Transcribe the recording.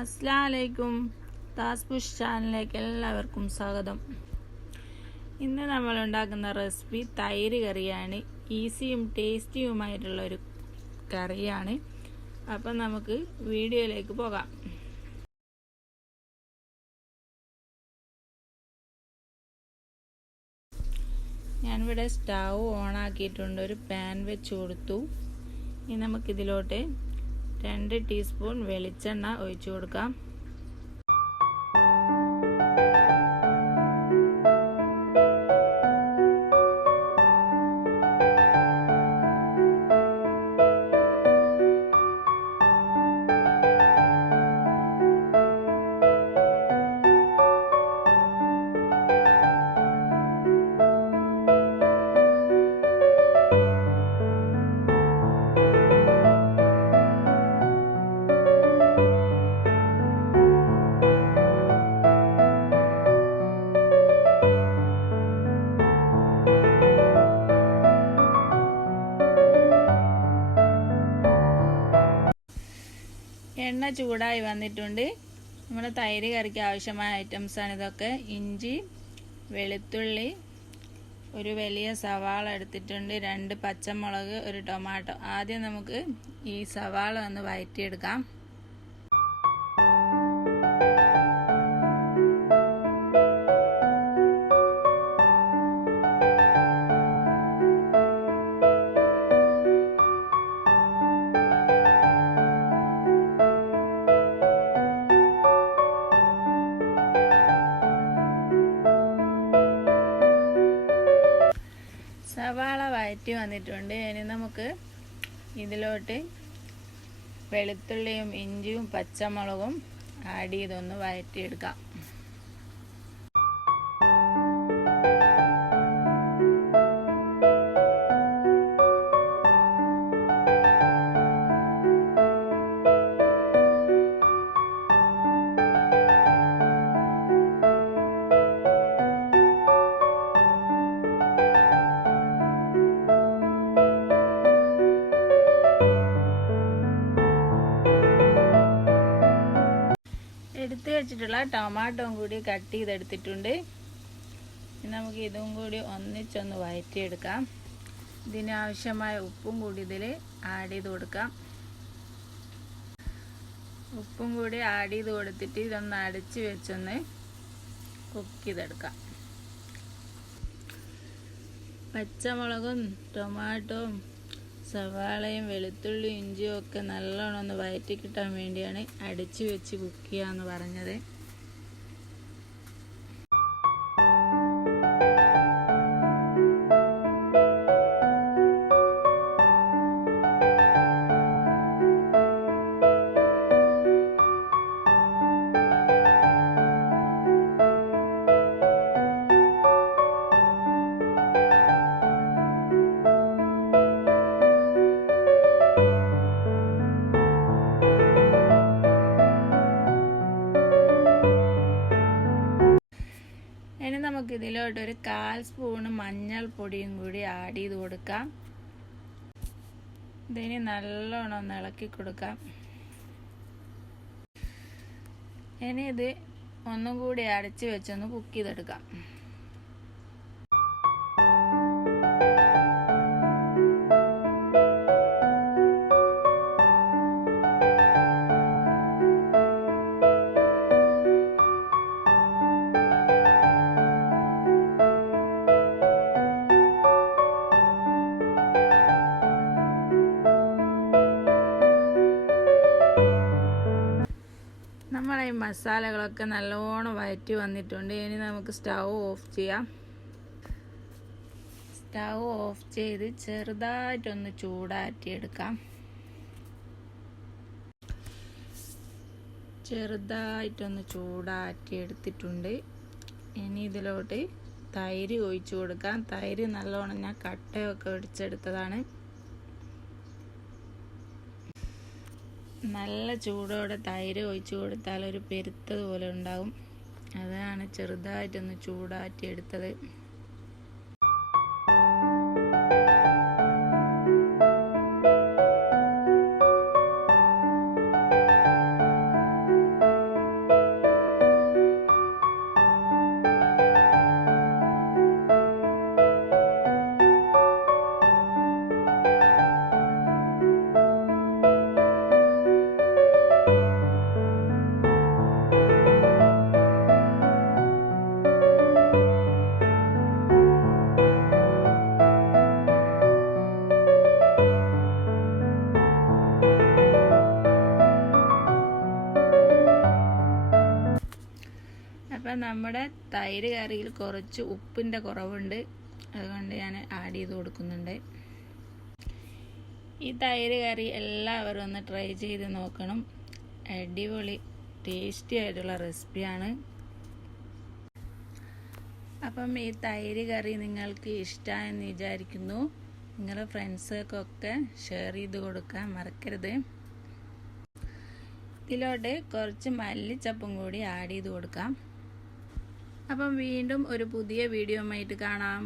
അസ്സലാമലൈക്കും. താസ് ചാനലിലേക്ക് എല്ലാവർക്കും സ്വാഗതം. ഇന്ന് നമ്മൾ ഉണ്ടാക്കുന്ന റെസിപ്പി തൈര് കറിയാണ്. ഈസിയും ടേസ്റ്റിയുമായിട്ടുള്ളൊരു കറിയാണ്. അപ്പം നമുക്ക് വീഡിയോയിലേക്ക് പോകാം. ഞാനിവിടെ സ്റ്റൗ ഓണാക്കിയിട്ടുണ്ട്. ഒരു പാൻ വെച്ച് കൊടുത്തു. ഇനി നമുക്കിതിലോട്ട് 2 ടീസ്പൂൺ വെളിച്ചെണ്ണ ഒഴിച്ചു കൊടുക്കാം. എണ്ണ ചൂടായി വന്നിട്ടുണ്ട്. നമ്മുടെ തൈര് കറിക്ക് ആവശ്യമായ ഐറ്റംസാണ് ഇതൊക്കെ. ഇഞ്ചി, വെളുത്തുള്ളി, ഒരു വലിയ സവാള എടുത്തിട്ടുണ്ട്, 2 പച്ചമുളക്, ഒരു ടൊമാറ്റോ. ആദ്യം നമുക്ക് ഈ സവാള ഒന്ന് വഴറ്റിയെടുക്കാം. സവാള വഴറ്റി വന്നിട്ടുണ്ട്. ഇനി നമുക്ക് ഇതിലോട്ട് വെളുത്തുള്ളിയും ഇഞ്ചിയും പച്ചമുളകും ആഡ് ചെയ്തൊന്ന് വഴറ്റിയെടുക്കാം. എടുത്ത് വെച്ചിട്ടുള്ള ടൊമാറ്റോയും കൂടി കട്ട് ചെയ്തെടുത്തിട്ടുണ്ട്. നമുക്ക് ഇതും കൂടി ഒന്നിച്ചൊന്ന് വഴറ്റിയെടുക്കാം. ഇതിനാവശ്യമായ ഉപ്പും കൂടി ഇതിൽ ആഡ് ചെയ്ത് കൊടുക്കാം. ഉപ്പും കൂടി ആഡ് ചെയ്ത് കൊടുത്തിട്ട് ഇതൊന്ന് അടച്ച് വെച്ചൊന്ന് കുക്ക് ചെയ്തെടുക്കാം. പച്ചമുളകും ടൊമാറ്റോയും സവാളയും വെളുത്തുള്ളിയും ഇഞ്ചിയും ഒക്കെ നല്ലോണം ഒന്ന് വഴറ്റി കിട്ടാൻ വേണ്ടിയാണ് അടിച്ചു വെച്ച് കുക്ക് ചെയ്യാന്ന് പറഞ്ഞത്. ഇനി നമുക്ക് ഇതിലോട്ട് ഒരു 1/4 സ്പൂണ് മഞ്ഞൾപ്പൊടിയും കൂടി ആഡ് ചെയ്ത് കൊടുക്കാം. ഇതിന് നല്ലോണം ഒന്ന് ഇളക്കി കൊടുക്കാം. ഇനി ഇത് ഒന്നും കൂടി അടച്ച് വെച്ചൊന്ന് കുക്ക് ചെയ്തെടുക്കാം. നമ്മളെ ഈ മസാലകളൊക്കെ നല്ലോണം വഴറ്റി വന്നിട്ടുണ്ട്. ഇനി നമുക്ക് സ്റ്റൗ ഓഫ് ചെയ്യാം. സ്റ്റൗ ഓഫ് ചെയ്ത് ചെറുതായിട്ടൊന്ന് ചൂടാറ്റിയെടുക്കാം. ചെറുതായിട്ടൊന്ന് ചൂടാറ്റിയെടുത്തിട്ടുണ്ട്. ഇനി ഇതിലോട്ട് തൈര് ഒഴിച്ചു കൊടുക്കാം. തൈര് നല്ലോണം ഞാൻ കട്ടയൊക്കെ ഒടിച്ചെടുത്തതാണ്. നല്ല ചൂടോടെ തൈര് ഒഴിച്ചു കൊടുത്താൽ ഒരു പെരുത്തതുപോലെ ഉണ്ടാകും. അതാണ് ചെറുതായിട്ടൊന്ന് ചൂടാറ്റിയെടുത്തത്. അപ്പം നമ്മുടെ തൈര് കറിയിൽ കുറച്ച് ഉപ്പിൻ്റെ കുറവുണ്ട്, അതുകൊണ്ട് ഞാൻ ആഡ് ചെയ്ത് കൊടുക്കുന്നുണ്ട്. ഈ തൈര് കറി എല്ലാവരും ഒന്ന് ട്രൈ ചെയ്ത് നോക്കണം. അടിപൊളി ടേസ്റ്റി ആയിട്ടുള്ള റെസിപ്പിയാണ്. അപ്പം ഈ തൈര് കറി നിങ്ങൾക്ക് ഇഷ്ടമായെന്ന് വിചാരിക്കുന്നു. നിങ്ങളുടെ ഫ്രണ്ട്സൊക്കെ ഷെയർ ചെയ്ത് കൊടുക്കാൻ മറക്കരുത്. ഇതിലോട്ട് കുറച്ച് മല്ലിച്ചപ്പും കൂടി ആഡ് ചെയ്ത് കൊടുക്കാം. അപ്പം വീണ്ടും ഒരു പുതിയ വീഡിയോ ആയിട്ട് കാണാം.